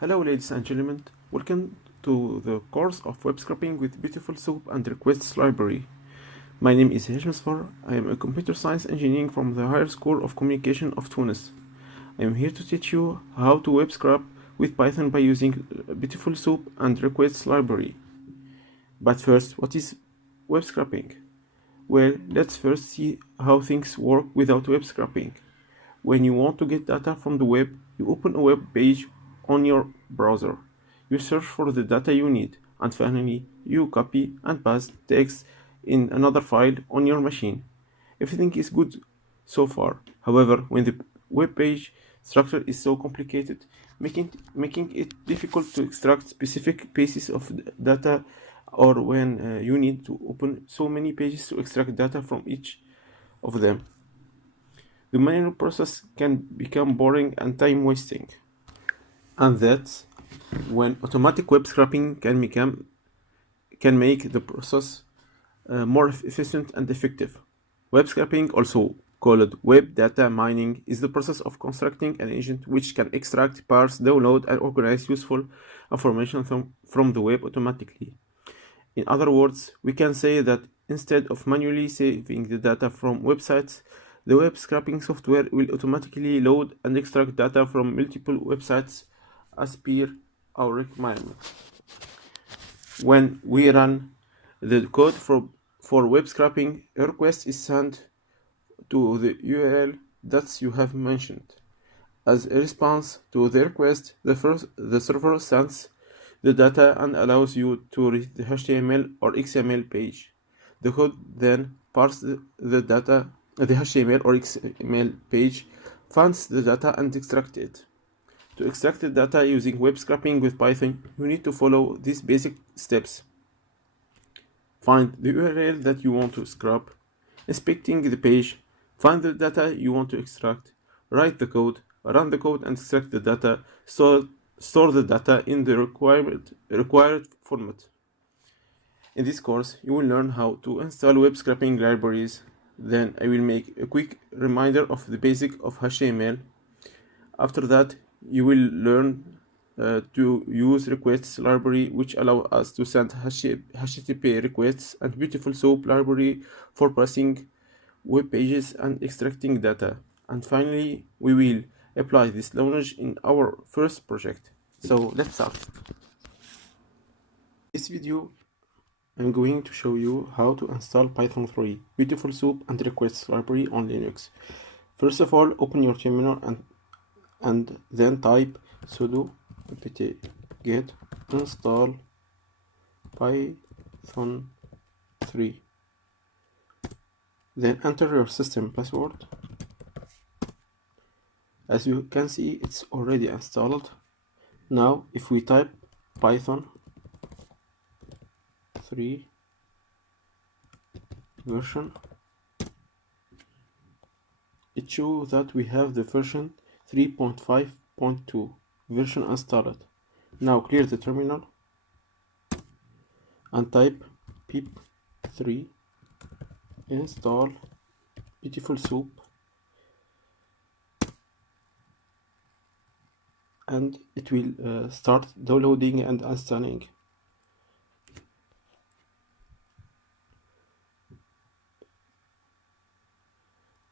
Hello ladies and gentlemen, welcome to the course of web scraping with BeautifulSoup and Requests Library. My name is Hisham Sfar. I am a computer science engineer from the Higher School of Communication of Tunis. I am here to teach you how to web scrap with Python by using BeautifulSoup and Requests Library. But first, what is web scraping? Well, let's first see how things work without web scraping. When you want to get data from the web, you open a web page on your browser. You search for the data you need, and finally, you copy and paste text in another file on your machine. Everything is good so far. However, when the web page structure is so complicated, making it difficult to extract specific pieces of data, or when you need to open so many pages to extract data from each of them, the manual process can become boring and time wasting. And that's when automatic web scraping can make the process more efficient and effective. Web scraping, also called web data mining, is the process of constructing an agent which can extract, parse, download, and organize useful information from the web automatically. In other words, we can say that instead of manually saving the data from websites, the web scraping software will automatically load and extract data from multiple websites as per our requirement. When we run the code for web scraping, a request is sent to the URL that you have mentioned. As a response to the request, the server sends the data and allows you to read the HTML or XML page. The code then parses the data, the HTML or XML page, finds the data and extracts it. To extract the data using web scraping with Python, you need to follow these basic steps. Find the URL that you want to scrap, inspecting the page, find the data you want to extract, write the code, run the code and extract the data, store the data in the required format. In this course, you will learn how to install web scraping libraries. Then I will make a quick reminder of the basic of HTML. After that, you will learn to use requests library, which allow us to send HTTP requests, and BeautifulSoup library for parsing web pages and extracting data. And finally, we will apply this knowledge in our first project. So let's start. This video, I'm going to show you how to install Python 3, BeautifulSoup and Requests Library on Linux. First of all, open your terminal and then type sudo apt get install Python 3. Then enter your system password. As you can see, it's already installed. Now, if we type Python 3 version, it shows that we have the version 3.5.2 version installed. Now clear the terminal and type pip3 install BeautifulSoup, and it will start downloading and installing.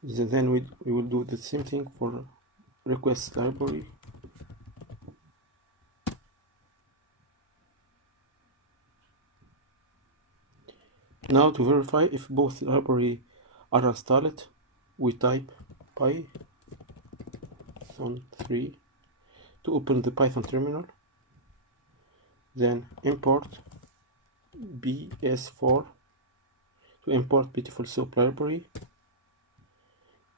Then we will do the same thing for request library. Now to verify if both libraries are installed, we type Python 3 to open the Python terminal, then import bs4 to import BeautifulSoup library,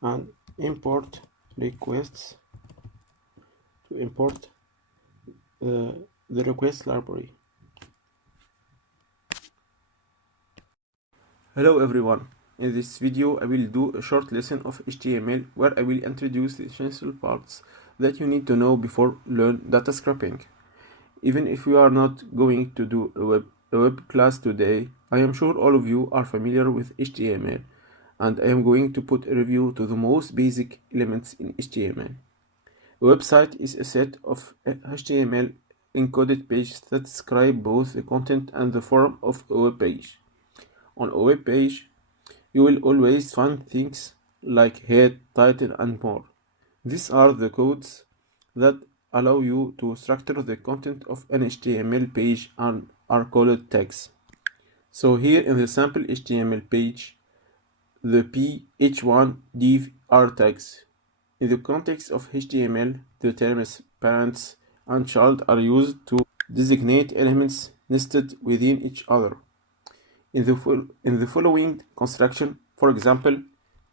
and import requests to import the request library. Hello everyone. In this video I will do a short lesson of HTML where I will introduce the essential parts that you need to know before learn data scraping. Even if we are not going to do a web class today, I am sure all of you are familiar with HTML, and I am going to put a review to the most basic elements in HTML. A website is a set of HTML encoded pages that describe both the content and the form of a web page. On a web page, you will always find things like head, title, and more. These are the codes that allow you to structure the content of an HTML page and are called tags. So here in the sample HTML page, the p, h1, div are tags. In the context of HTML, the terms parents and child are used to designate elements nested within each other. In the following construction, for example,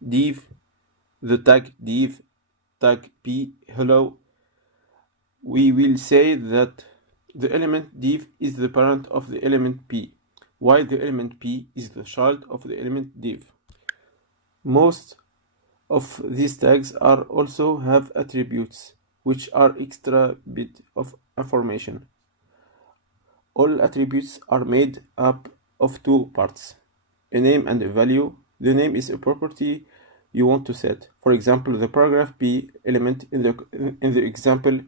div, the tag div, tag p, hello, we will say that the element div is the parent of the element p, while the element p is the child of the element div. Most of these tags are also have attributes, which are extra bit of information. All attributes are made up of two parts, a name and a value. The name is a property you want to set. For example, the paragraph p element in the example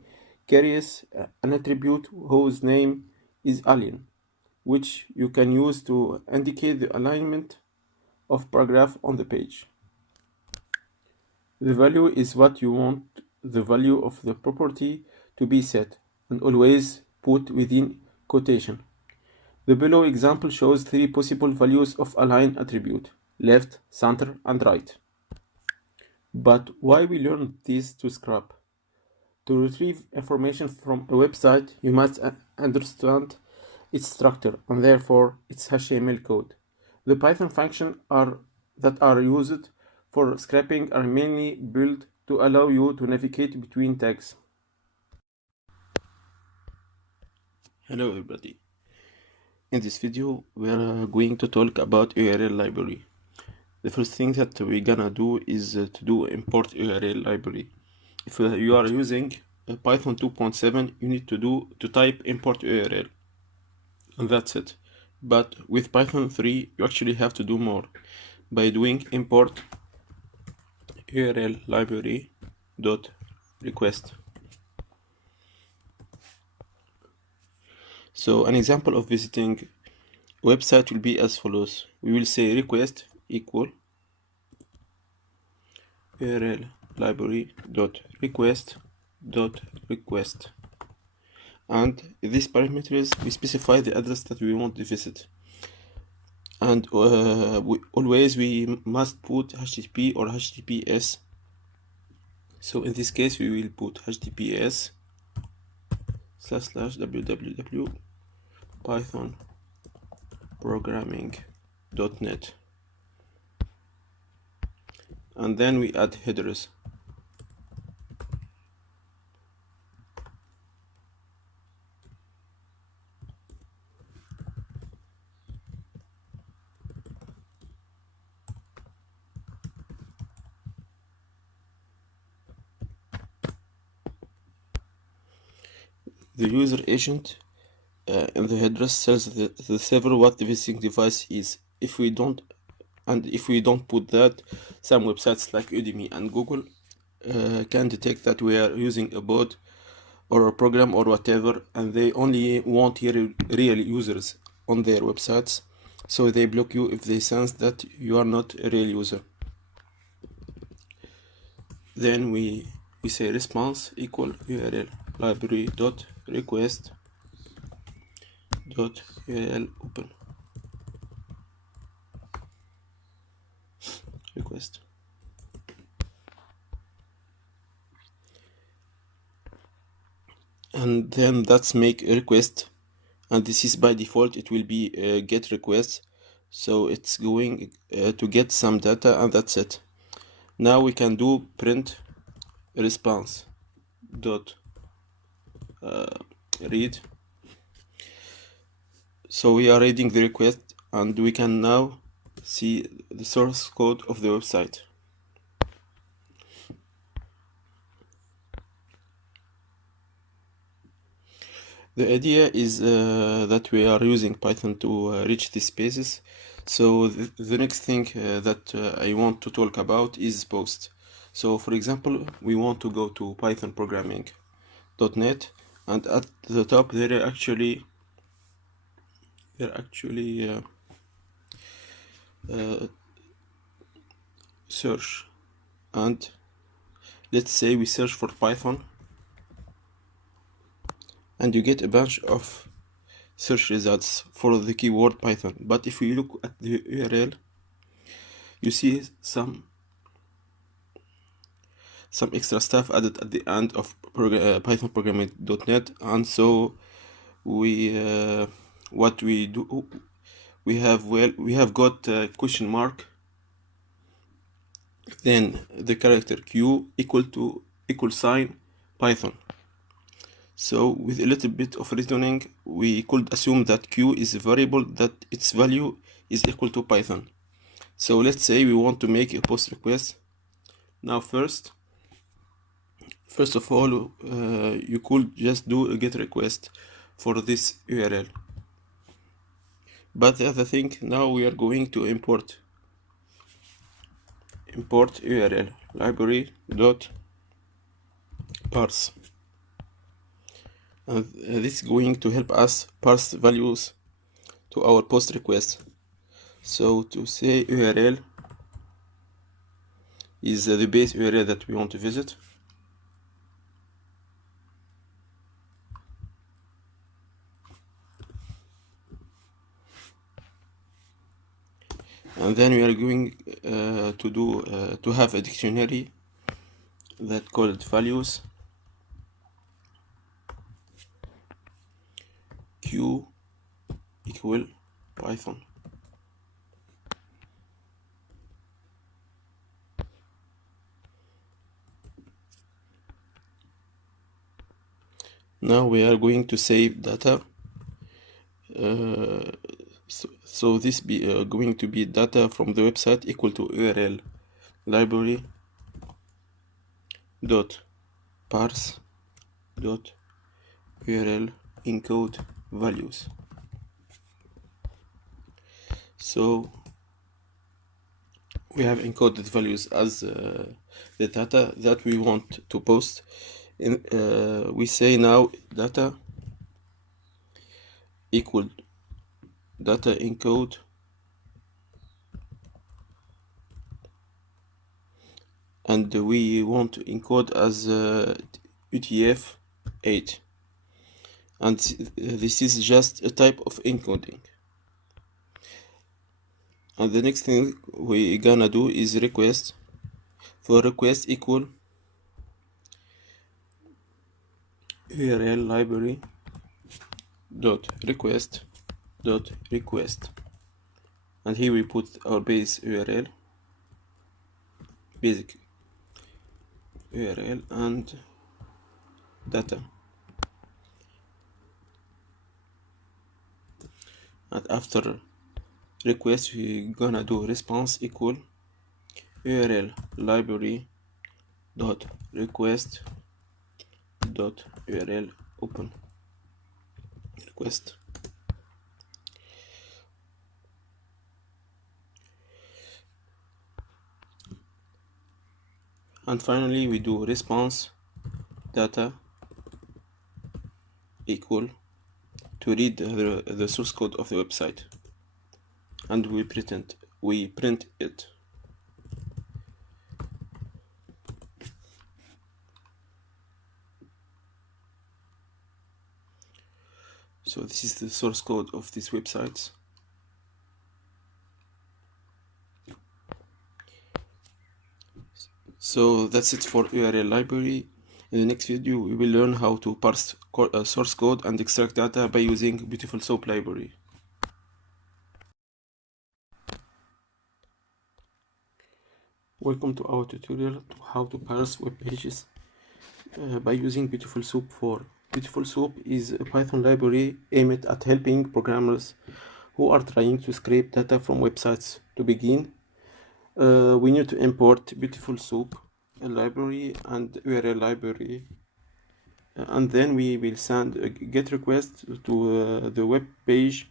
carries an attribute whose name is alien, which you can use to indicate the alignment of paragraph on the page. The value is what you want the value of the property to be set, and always put within quotation. The below example shows three possible values of align attribute: left, center, and right. But why we learn this to scrap? To retrieve information from a website, you must understand its structure and therefore its HTML code. The Python functions that are used for scraping are mainly built to allow you to navigate between tags. Hello everybody. In this video, we are going to talk about URL library. The first thing that we're gonna do is to do import URL library. If you are using Python 2.7, you need to type import URL, and that's it. But with Python 3, you actually have to do more by doing import URL library dot request. So an example of visiting a website will be as follows. We will say request equal URL library dot request, and these parameters we specify the address that we want to visit, and we must put HTTP or HTTPS. So in this case we will put HTTPS //www pythonprogramming.net, and then we add headers. The user agent in the headers tells the server what the visiting device is. If we don't put that, some websites like Udemy and Google can detect that we are using a bot or a program or whatever, and they only want real users on their websites, so they block you if they sense that you are not a real user. Then we say response equal URL library dot request dot URL open request. And then that's make a request, and this is by default it will be a get request, so it's going to get some data, and that's it. Now we can do print response dot read. So we are reading the request, and we can now see the source code of the website. The idea is that we are using Python to reach these spaces. So the next thing that I want to talk about is post. So for example, we want to go to Python programming.net, and at the top there are actually search, and let's say we search for Python, and you get a bunch of search results for the keyword Python. But if you look at the URL, you see some extra stuff added at the end of Python programming.net, and so we what we do, we have got a question mark, then the character Q equal sign Python. So with a little bit of reasoning, we could assume that Q is a variable that its value is equal to Python. So let's say we want to make a post request. Now first of all, you could just do a GET request for this URL. But the other thing, now we are going to import URL library dot parse, and this is going to help us parse values to our post request. So to say URL is the base URL that we want to visit, and then we are going to have a dictionary that called values Q equal Python. Now we are going to save data. So this be going to be data from the website equal to URL library dot parse dot URL encode values. So we have encoded values as the data that we want to post. We say now data equal data encode and we want to encode as UTF-8, and this is just a type of encoding. And the next thing we gonna do is request. For request equal URL library dot request, and here we put our base URL, basic URL, and data. And after request, we gonna do response equal URL library dot request dot URL open request. And finally we do response data equal to read the source code of the website, and we print it. So this is the source code of these websites. So that's it for URL library. In the next video we will learn how to parse source code and extract data by using BeautifulSoup library. Welcome to our tutorial to how to parse web pages by using BeautifulSoup 4. BeautifulSoup is a Python library aimed at helping programmers who are trying to scrape data from websites. To begin, we need to import BeautifulSoup, a library, and URL library, and then we will send a GET request to the web page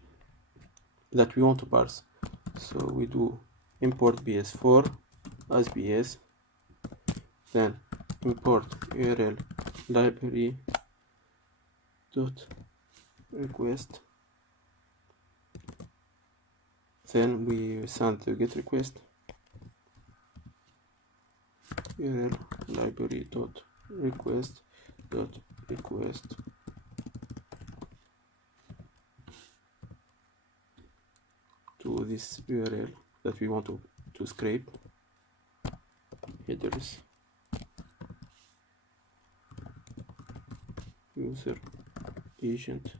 that we want to parse. So we do import bs4 as bs, then import URL library dot request, then we send the get request URL library dot request to this URL that we want to scrape, headers, user agent,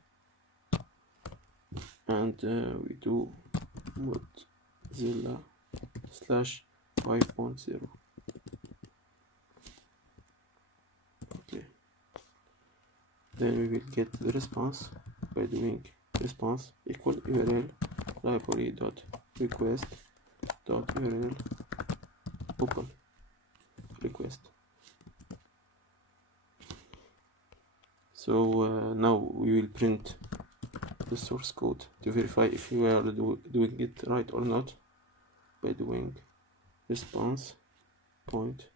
and we do Mozilla /5.0. okay, then we will get the response by doing response equal URL library dot request dot URL open request. So now we will print the source code to verify if we are doing it right or not by doing response point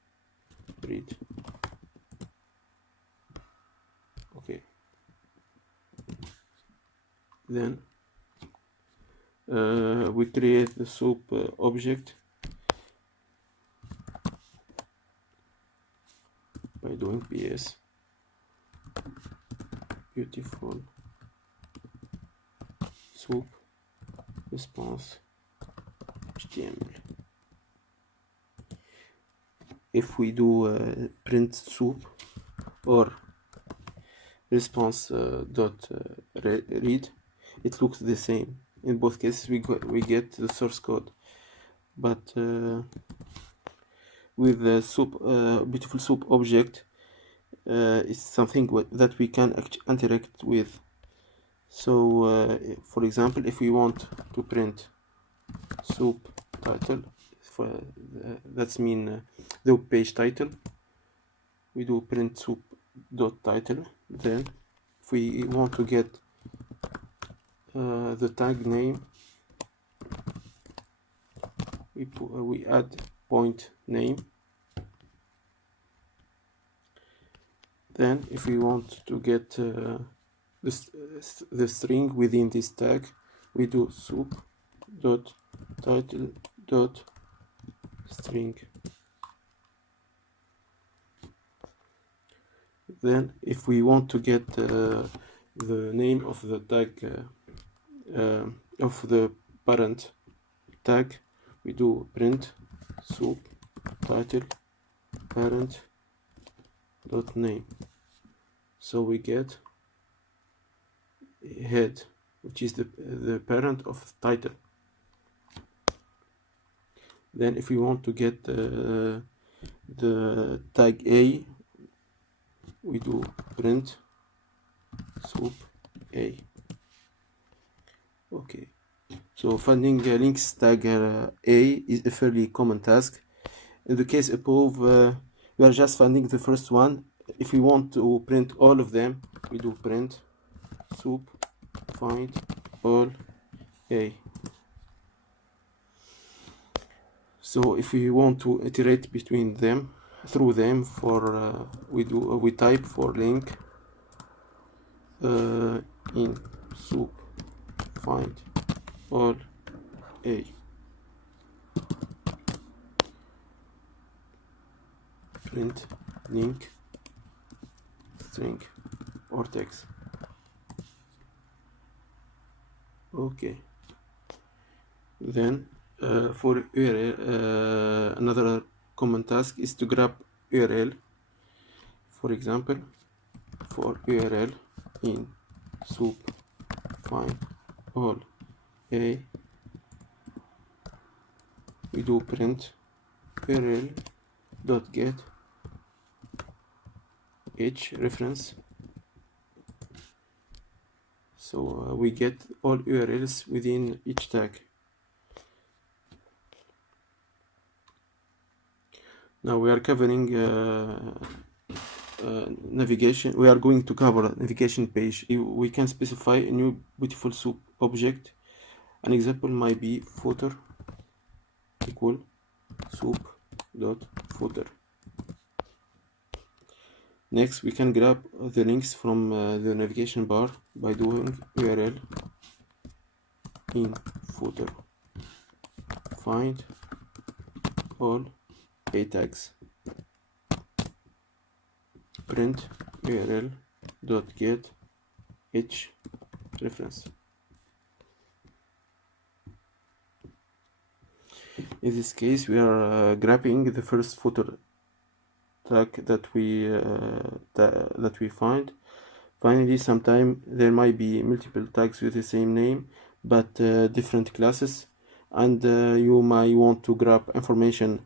read. Okay, then we create the soup object by doing ps beautiful soup response HTML. If we do print soup or response dot read, it looks the same. In both cases we get the source code, but with the soup beautiful soup object, it's something that we can interact with. So for example, if we want to print soup title, that's mean the page title, we do print soup dot title. Then if we want to get the tag name, we add point name. Then if we want to get the string within this tag, we do soup dot title dot string. Then if we want to get the name of the tag of the parent tag, we do print soup title parent dot name. So we get head, which is the parent of title. Then if we want to get the tag A, we do print soup A. Okay, so finding links tag A is a fairly common task. In the case above, we are just finding the first one. If we want to print all of them, we do print soup find all A. So if we want to iterate between them, through them, for we type for link in soup find all A. Print link string or text. Okay, then for URL, another common task is to grab URL. For example, for URL in soup find all A, we do print URL dot get h reference. So we get all URLs within each tag. Now we are covering navigation. We are going to cover navigation page. We can specify a new beautiful soup object. An example might be footer equal soup dot footer. Next, we can grab the links from the navigation bar by doing URL in footer, find all a tags, print URL dot get h reference. In this case, we are grabbing the first footer tag that we find. Finally, sometime there might be multiple tags with the same name but different classes, and you might want to grab information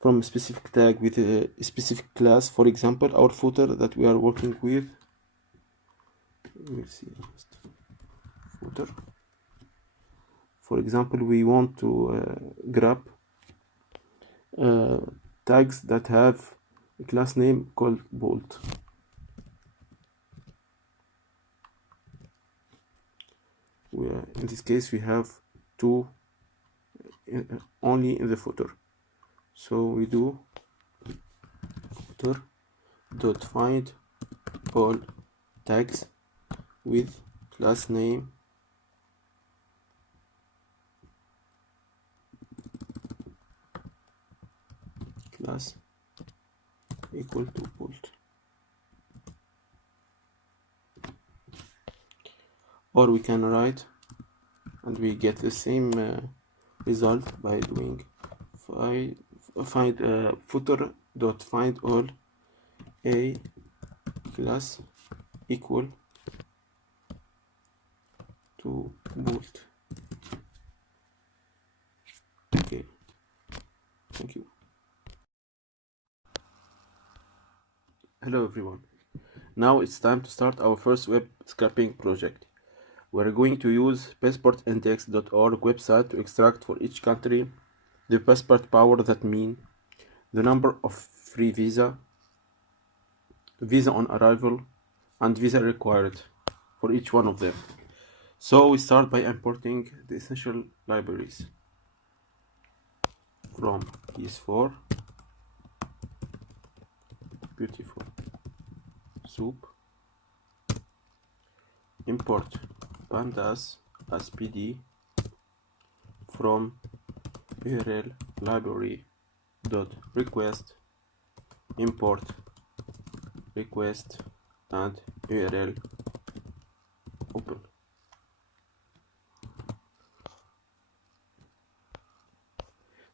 from a specific tag with a specific class. For example, our footer that we are working with, we'll see footer. For example, we want to grab tags that have a class name called bolt. In this case, we have two only in the footer. So we do footer dot find all tags with class name class equal to bolt. Or we can write and we get the same result by doing find footer dot find all a class equal to bolt. Okay, thank you. Hello everyone. Now it's time to start our first web scraping project. We're going to use passportindex.org website to extract for each country the passport power, that mean the number of free visa on arrival, and visa required for each one of them. So we start by importing the essential libraries from PS4, BeautifulSoup, import pandas as PD from URL library dot request, import request and URL open.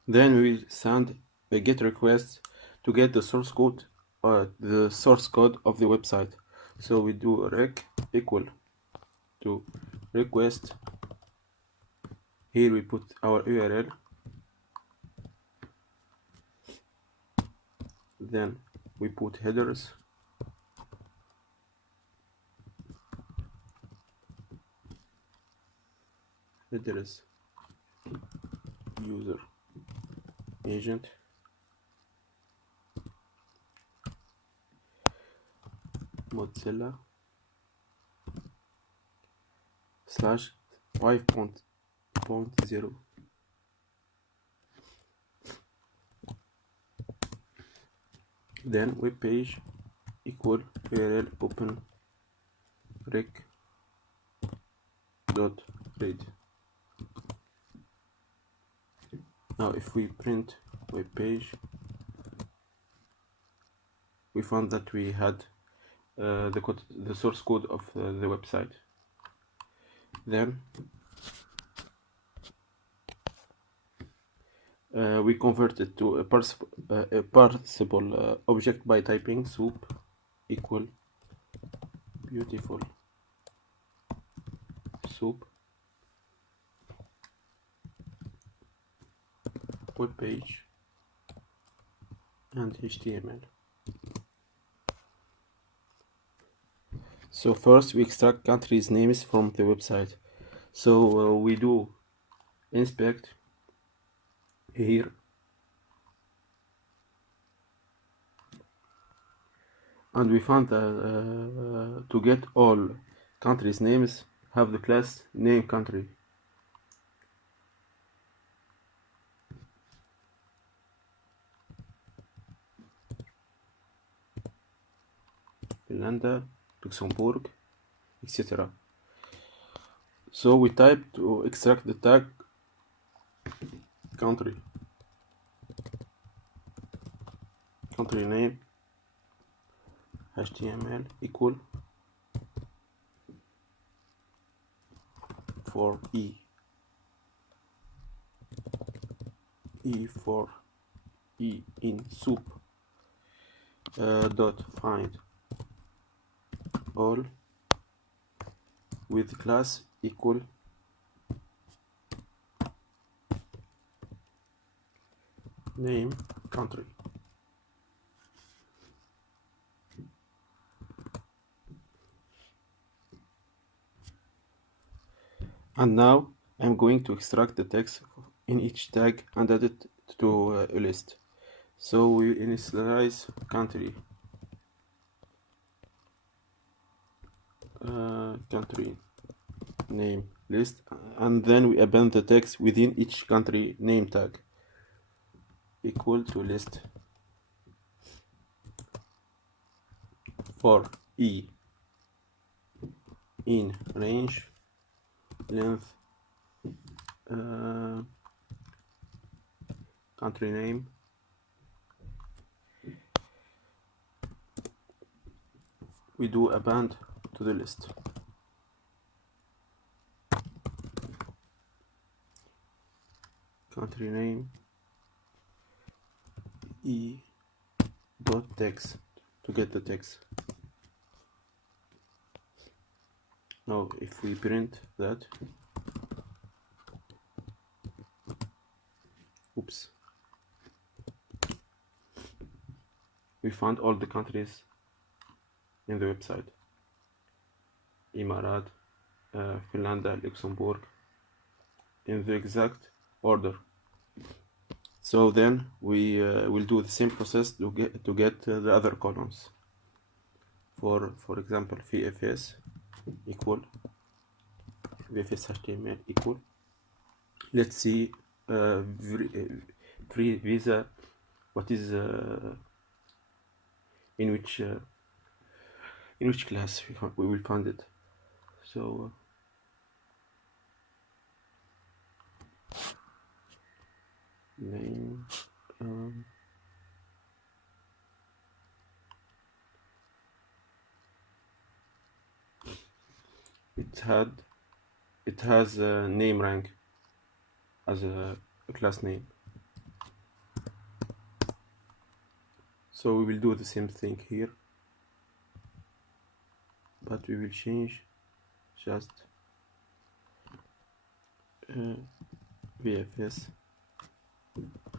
Then we will send a GET request to get the source code of the website. So we do rec equal to request. Here we put our URL, then we put headers, user agent, Mozilla /5.0. Then web page equal URL open rec dot read. Now if we print web page, we found that we had the source code of the website. Then we convert it to a parsable object by typing soup equal beautiful soup web page and HTML. So first we extract countries' names from the website. So we do inspect here, and we found that to get all countries' names, have the class name country. Finland, Luxembourg, etc. So we type to extract the tag country name HTML equal for E for E in soup dot find all with class equal name country. And now I'm going to extract the text in each tag and add it to a list. So we initialize country country name list, and then we append the text within each country name tag equal to list for E in range length country name we do append to the list. Country name E dot text to get the text. Now if we print that, oops, we found all the countries in the website: Emirat, Finland, Luxembourg, in the exact order. So then we will do the same process to get the other columns. For example, VFS equal VFS HTML equal. Let's see free visa. What is in which class we will find it. So name it has a name rank as a class name. So we will do the same thing here, but we will change just VFS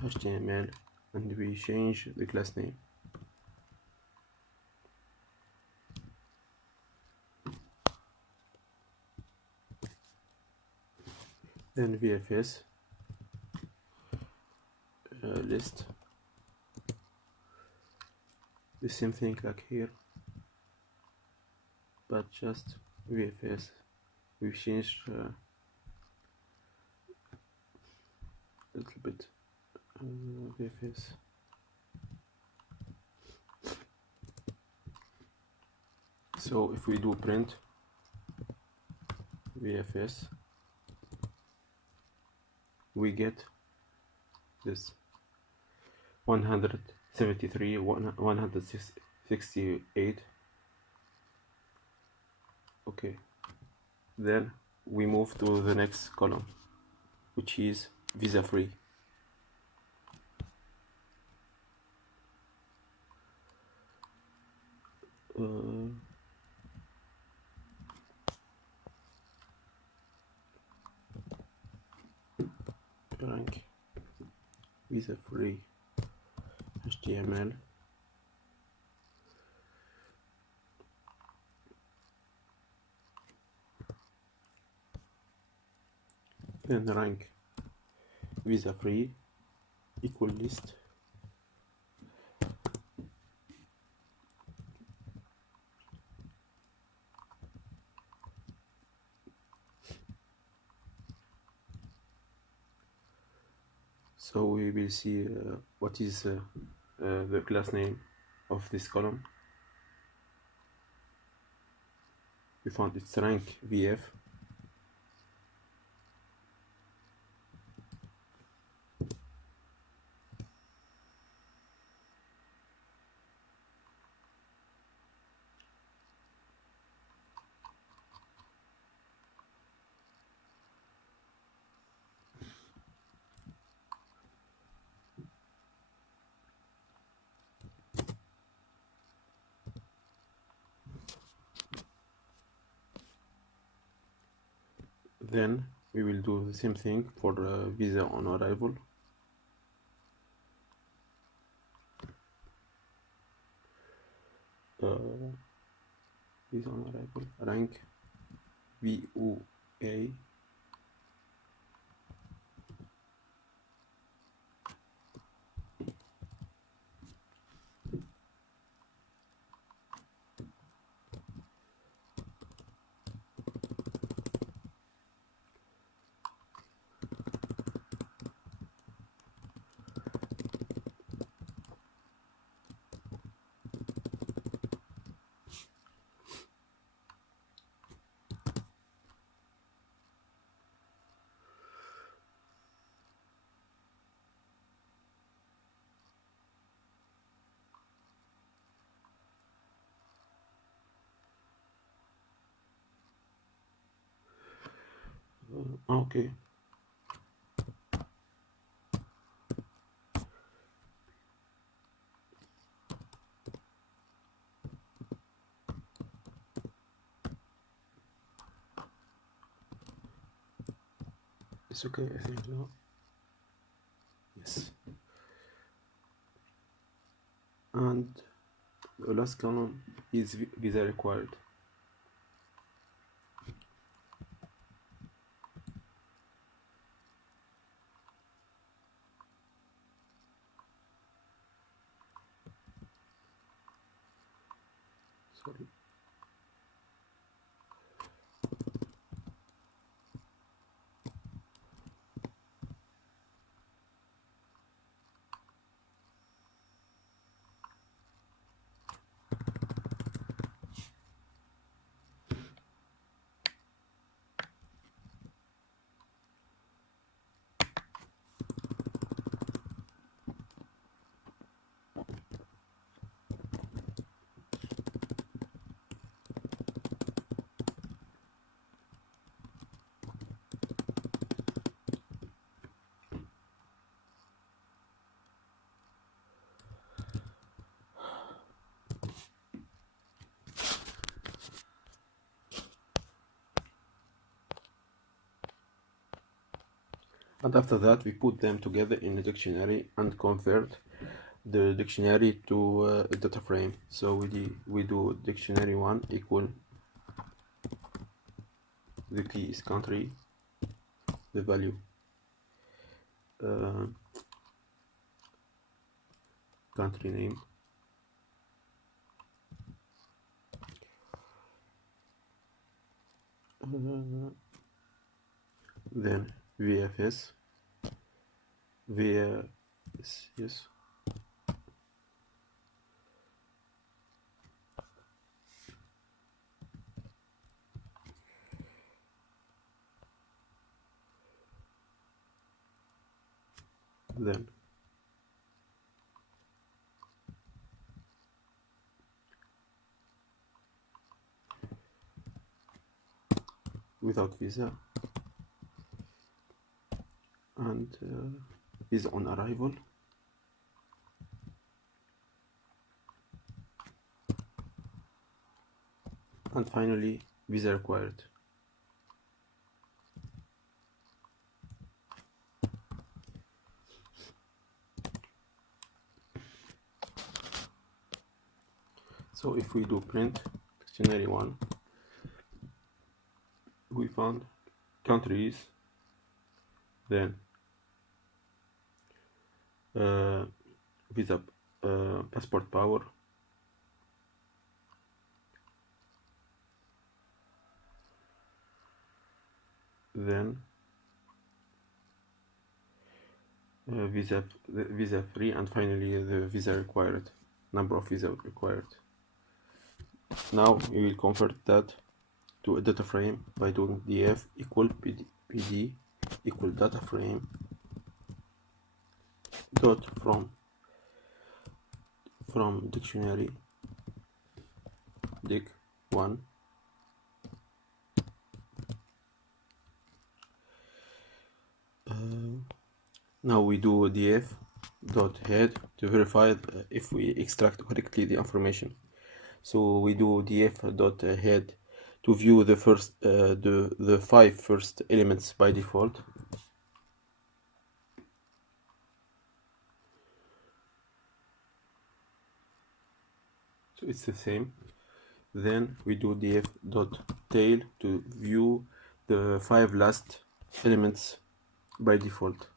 HTML and we change the class name. Then VFS list, the same thing like here, but just VFS. We've changed a little bit VFS. So if we do print VFS, we get this 173, 168. Okay, then we move to the next column, which is visa free. Rank visa free HTML. Then rank visa free equal list so we will see what is the class name of this column. we found its rank VF. Then we will do the same thing for visa on arrival. Visa on arrival rank VOA. Okay. It's okay, I think now. Yes. And the last column is visa required. Sorry. And after that, we put them together in a dictionary and convert the dictionary to a data frame. So we do dictionary 1 equal, the key is country, the value country name, then VFS, yes, then without visa, and visa on arrival, and finally visa required. So if we do print dictionary 1, we found countries, then visa passport power, then visa free, and finally the visa required, number of visa required. Now we will convert that to a data frame by doing df equal pd equal data frame dot from dictionary dic 1. Now we do df dot head to verify if we extract correctly the information. So we do df dot head to view the first the 5 first elements by default. So it's the same. Then we do df dot tail to view the 5 last elements by default.